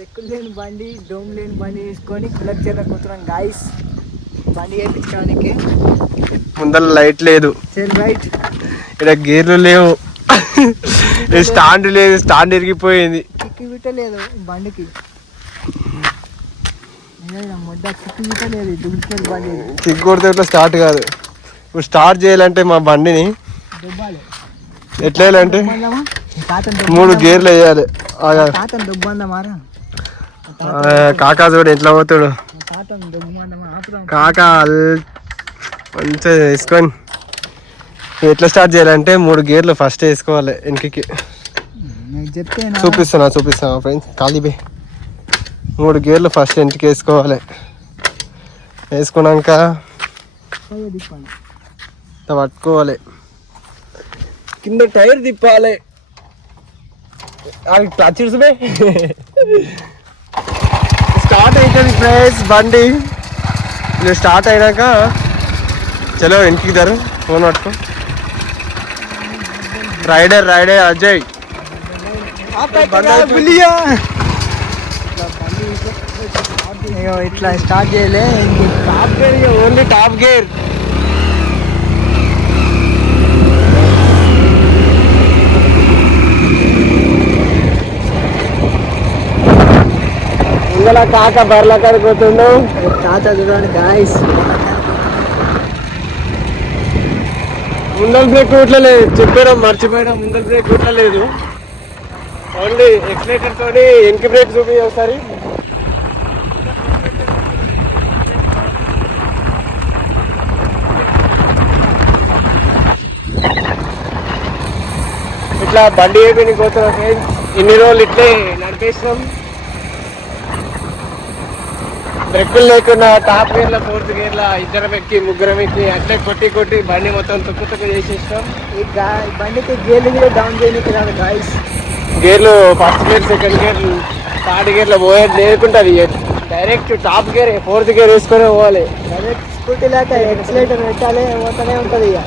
బ్రేకులు లేని బండి డోమ్ లేని బండి తీసుకొని కులర్చేత కూర్చున్నాం గాయస్. బండి వేయించడానికి ముందర లైట్ లేదు, రైట్ ఇక్కడ గేర్లు లేవు, స్టాండ్ లేదు, స్టాండ్ ఇరిగిపోయింది. కిక్కి విట్టలేదు బండికి, ముద్ద కిక్కి విట్టలేదు. దుగ్గుతుంది బండి, కిక్ కొడితే ఇట్లా స్టార్ట్ కాదు. ఇప్పుడు స్టార్ట్ చేయాలంటే మా బండిని ఎట్లా వేయాలంటే 3 గేర్లు వేయాలి. కాకా చూడు ఎట్లా పోతాడు. కాకా మంచిగా వేసుకొని ఎట్లా స్టార్ట్ చేయాలంటే 3 గేర్లు ఫస్ట్ వేసుకోవాలి వెనకకి. చూపిస్తున్నా ఫ్రెండ్స్, ఖాళీ 3 గేర్లు ఫస్ట్ వెనక్కి వేసుకోవాలి. వేసుకున్నాక పట్టుకోవాలి, కింద టైర్ తిప్పాలి. స్టార్ట్ అవుతుంది ఫ్రెండ్స్ బండి. స్టార్ట్ అయినాక చలో వెనక్కి దారు, ఫోన్ పట్టుకో. రైడర్ అజయ్ ఇట్లా స్టార్ట్ చేయలే. Top gear, only top gear. ఇందులో కాక బర్ల కడిపోతున్నావు. తాత చూడండి గాయస్, ముందర బ్రేక్ రూట్లో లేదు, చెప్పారా మర్చిపోయినా. ముందర బ్రేక్ రూట్లో లేదు, ఓన్లీ ఎక్సిలేటర్ తోటి వెనక బ్రేక్ చూపి ఒకసారి. ఇట్లా బండి అయిపోయి పోతున్నాం ఫ్రెండ్స్. ఇన్ని రోజులు ఇట్లే నడిపేసినాం, బ్రేకులు లేకుండా టాప్ గేర్ల 4th గేర్ల 2 ఎక్కి 3 ఎక్కి అట్లే కొట్టి బండి మొత్తం తొక్కు చేసేస్తాం. ఈ బండికి గేర్లు కూడా డౌన్ చేయడానికి రాదు గాయస్. గేర్లు first gear, second gear, third గేర్లో పోయేది లేకుంటుంది. Direct top gear 4th gear వేసుకొని పోవాలి. డైరెక్ట్ స్కూటీ లేక ఎక్సిలేటర్ పెట్టాలి, పోతూనే ఉంటుంది. ఇక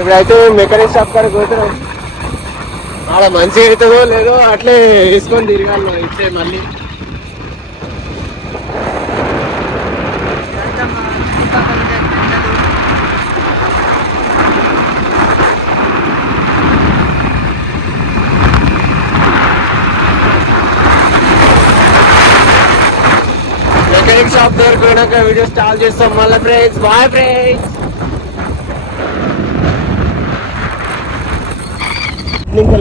ఇప్పుడైతే మెకానిక్ షాప్ కాడికి పోతున్నాం. అలా మంచిగా అవుతుందో లేదో అట్లే వేసుకొని తిరగాలి ఇట్లే మళ్ళీ. మెకానిక్ షాప్ దగ్గరకు పోయినాక వీడియో స్టార్ట్ చేస్తాం మళ్ళీ ఫ్రెండ్స్. Bye friends. ఇంకా